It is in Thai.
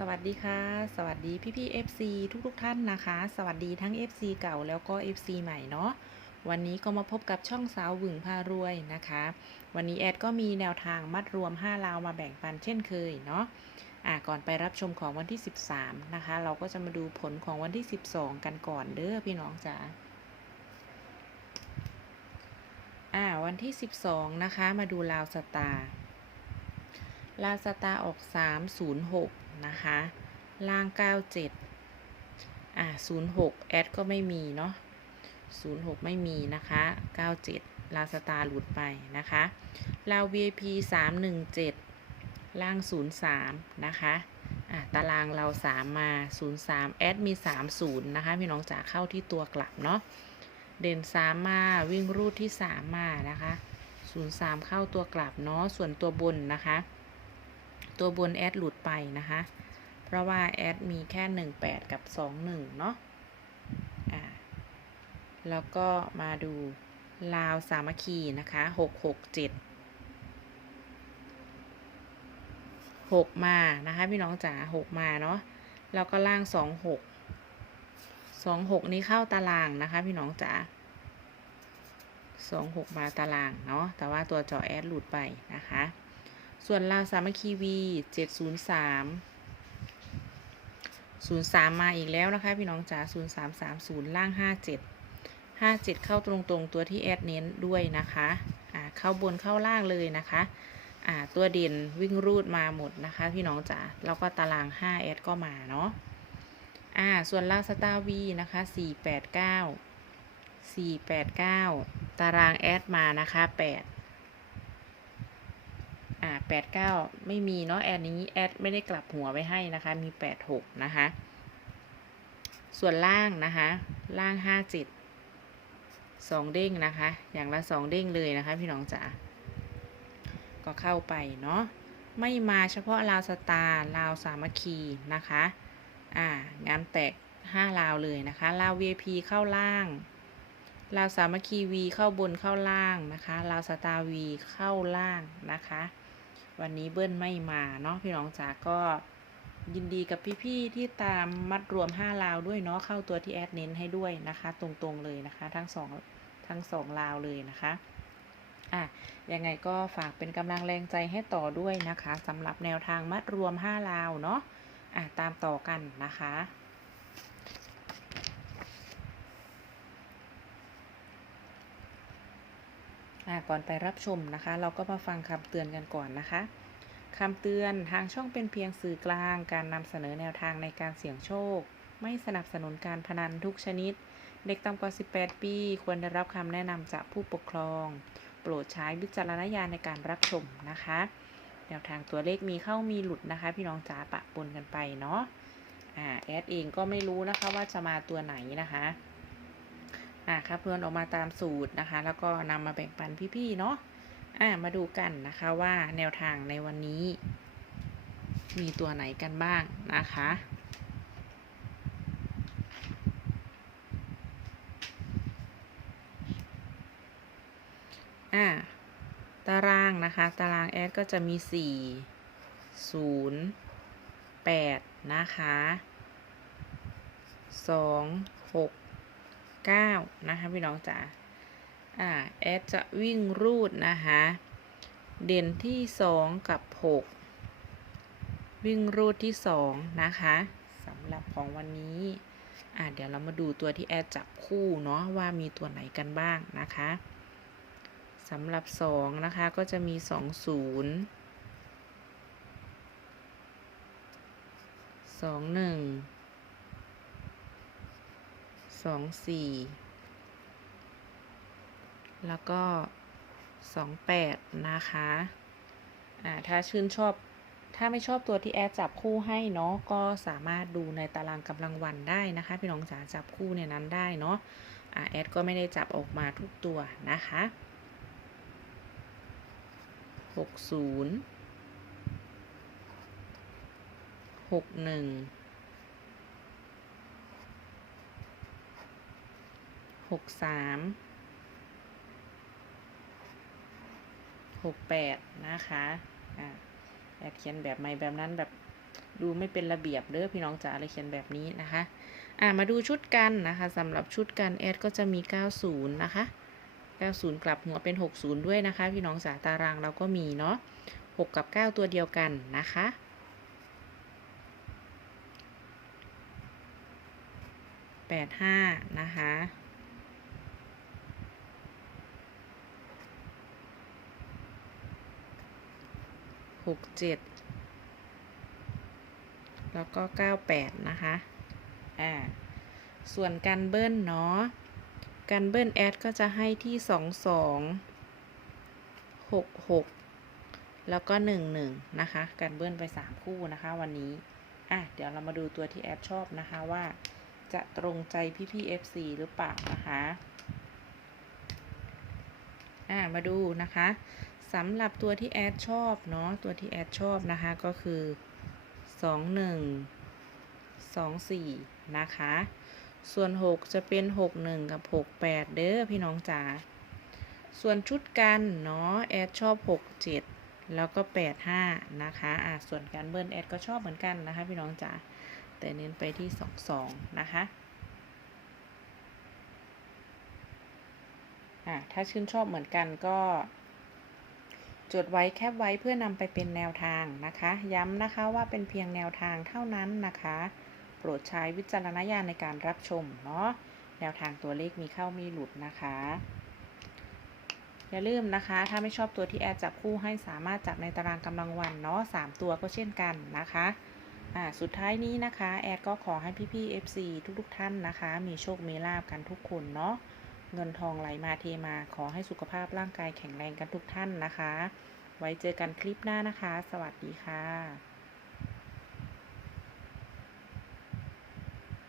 สวัสดีค่ะ สวัสดีพี่พี่ๆ FC ทุกทุกท่านนะคะ สวัสดีทั้ง FC เก่าแล้วก็ FC ใหม่เนาะวันนี้ก็มาพบกับช่องสาวหวึงพารวยนะคะ วันนี้แอดก็มีแนวทางมัดรวม 5 ลาวมาแบ่งปันเช่นเคยเนาะอะก่อนไปรับชมของวันที่ 13 นะคะ เราก็จะมาดูผลของวันที่ 12 กันก่อนเด้อพี่น้องจ๋าอ่าวันที่ 12 นะคะ มาดูลาวสตาร์ลาสตาร์ออก 306 นะคะ ล่าง 97 อ่า06 แอดก็ไม่มีเนาะ 06 ไม่มีนะคะ 97 ลาสตาร์หลุดไปนะคะลาว VIP 317 ล่าง 03 นะคะ อะ ตารางเรา 3 มา 03 แอดมี 30 นะคะ พี่น้องจ๋าเข้าที่ตัวกลับเนาะ เด่น 3 มา วิ่งรูดที่ 3 มานะคะ 03 เข้าตัวกลับเนาะ ส่วนตัวบนนะคะ ตัวบนแอดหลุดไปนะคะ เพราะว่าแอดมีแค่ 18 กับ 21 เนาะอ่าแล้วก็มาดูลาวสามัคคีนะคะ 667 6 มานะคะพี่น้องจ๋า6 มาเนาะแล้วก็ล่าง 26 26 นี้เข้าตารางนะคะพี่น้องจ๋า26 มาตารางเนาะแต่ว่าตัวจอแอดหลุดไปนะคะ ส่วนลาวสามัคคีวีเจ็ดศูนย์สามศูนย์สามมาอีกแล้วนะคะ พี่น้องจ๋าศูนย์สามสามศูนย์ล่างห้าเจ็ดห้าเจ็ดเข้าตรงๆ ตัวที่แอดเน้นด้วยนะคะอ่าเข้าบนเข้าล่างเลยนะคะอ่าตัวเด่นวิ่งรูดมาหมดนะคะ พี่น้องจ๋าแล้วก็ตารางห้าแอดก็มาเนาะอ่าส่วนลาวสตาร์วีนะคะสี่แปดเก้าสี่แปดเก้าตารางแอดมานะคะแปด แปดเก้าไม่มีเนาะแอดนี้แอดไม่ได้กลับหัวไว้ให้นะคะ มีแปดหกนะคะ ส่วนล่างนะคะ ล่างห้าเจ็ดสองเด้งนะคะ อย่างละสองเด้งเลยนะคะ พี่น้องจ๋าก็เข้าไปเนาะไม่มาเฉพาะลาวสตาร์ลาวสามัคคีนะคะ อ่างานแตกห้าลาวเลยนะคะลาว VIP เข้าล่างลาวสามัคคีวีเข้าบนเข้าล่างนะคะลาวสตาร์วีเข้าล่างนะคะ วันนี้เบิ้ลไม่มาเนาะพี่น้องจ๋าก็ยินดีกับพี่ๆที่ตามมัดรวม5ลาวด้วยเนาะเข้าตัวที่แอดเน้นให้ด้วยนะคะ ตรงๆเลยนะคะ ทั้งสองทั้งสองลาวเลยนะคะอะยังไงก็ฝากเป็นกำลังแรงใจให้ต่อด้วยนะคะสำหรับแนวทางมัดรวม5ลาวเนาะอะตามต่อกันนะคะอะ ก่อนไปรับชมนะคะ เราก็มาฟังคำเตือนกันก่อนนะคะคำเตือนทางช่องเป็นเพียงสื่อกลาง การนำเสนอแนวทางในการเสี่ยงโชค ไม่สนับสนุนการพนันทุกชนิด เด็กต่ำกว่า 18 ปี ควรได้รับคำแนะนำจากผู้ปกครอง โปรดใช้วิจารณญาณในการรับชมนะคะ แนวทางตัวเลขมีเข้ามีหลุดนะคะ พี่น้องจ๋าปะปนกันไปเนาะอ่าแอดเองก็ไม่รู้นะคะว่าจะมาตัวไหนนะคะ อ่าครับเพื่อนออกมาตามสูตรนะคะ แล้วก็นำมาแบ่งปันพี่ๆเนาะอ่ามาดูกันนะคะว่าแนวทางในวันนี้ มีตัวไหนกันบ้างนะคะอ่าตารางนะคะ ตารางแอดก็จะมี 4 0 8 นะคะ 2 6 9 นะคะพี่น้องจ๋าอ่าแอดจะวิ่งรูดนะคะเด่นที่ 2 กับ 6 วิ่งรูดที่ 2 นะคะสำหรับของวันนี้อ่าเดี๋ยวเรามาดูตัวที่แอดจับคู่เนาะว่ามีตัวไหนกันบ้างนะคะสำหรับ 2 นะคะ ก็จะมี 2 0 2 1 สองสี่แล้วก็สองแปดนะคะอ่าถ้าชื่นชอบถ้าไม่ชอบตัวที่แอดจับคู่ให้เนาะก็สามารถดูในตารางกำลังวันได้นะคะ พี่น้องจ๋าจับคู่ในนั้นได้เนาะอ่าแอดก็ไม่ได้จับออกมาทุกตัวนะคะหกศูนย์หกหนึ่ง หกสามหกแปดนะคะอ่าแอดเขียนแบบใหม่แบบนั้นแบบดูไม่เป็นระเบียบเด้อพี่น้องจ๋าเลยเขียนแบบนี้นะคะอ่ามาดูชุดกันนะคะสำหรับชุดกันแอดก็จะมี 90 นะคะ 90 กลับหัวเป็น 60 ด้วยนะคะ พี่น้องจ๋าตารางเราก็มีเนาะ6 กับ 9 ตัวเดียวกันนะคะ85นะคะ หกเจ็ดแล้วก็เก้าแปดนะคะ อ่า ส่วนการเบิ้ลเนาะ การเบิ้ลแอดก็จะให้ที่สองสองหกหกแล้วก็หนึ่งหนึ่งนะคะ การเบิ้ลไปสามคู่นะคะวันนี้ อะ เดี๋ยวเรามาดูตัวที่แอดชอบนะคะว่าจะตรงใจพี่พี่ FC หรือเปล่านะคะ อ่า มาดูนะคะ สำหรับตัวที่แอดชอบเนาะตัวที่แอดชอบนะคะก็คือสองหนึ่งสองสี่นะคะ ส่วน 6 จะเป็น 6 1 กับ 6 8 เด้อพี่น้องจ๋า ส่วนชุดกันเนาะแอดชอบ 6 7 แล้วก็ 8 5 นะคะอะส่วนการเบิ้ลแอดก็ชอบเหมือนกันนะคะพี่น้องจ๋า แต่เน้นไปที่ 2 2 นะคะอะถ้าชื่นชอบเหมือนกันก็ จดไว้แคปไว้เพื่อนำไปเป็นแนวทางนะคะ ย้ำนะคะว่าเป็นเพียงแนวทางเท่านั้นนะคะ โปรดใช้วิจารณญาณในการรับชมเนาะแนวทางตัวเลขมีเข้ามีหลุดนะคะ อย่าลืมนะคะ ถ้าไม่ชอบตัวที่แอดจับคู่ให้สามารถจับในตารางกำลังวันเนาะสามตัวก็เช่นกันนะคะอ่าสุดท้ายนี้นะคะ แอดก็ขอให้พี่ๆ FC ทุกๆ ท่านนะคะ มีโชคมีลาบกันทุกคนเนาะ เงินทองไหลมาเทมา ขอให้สุขภาพร่างกายแข็งแรงกันทุกท่านนะคะ ไว้เจอกันคลิปหน้านะคะ สวัสดีค่ะ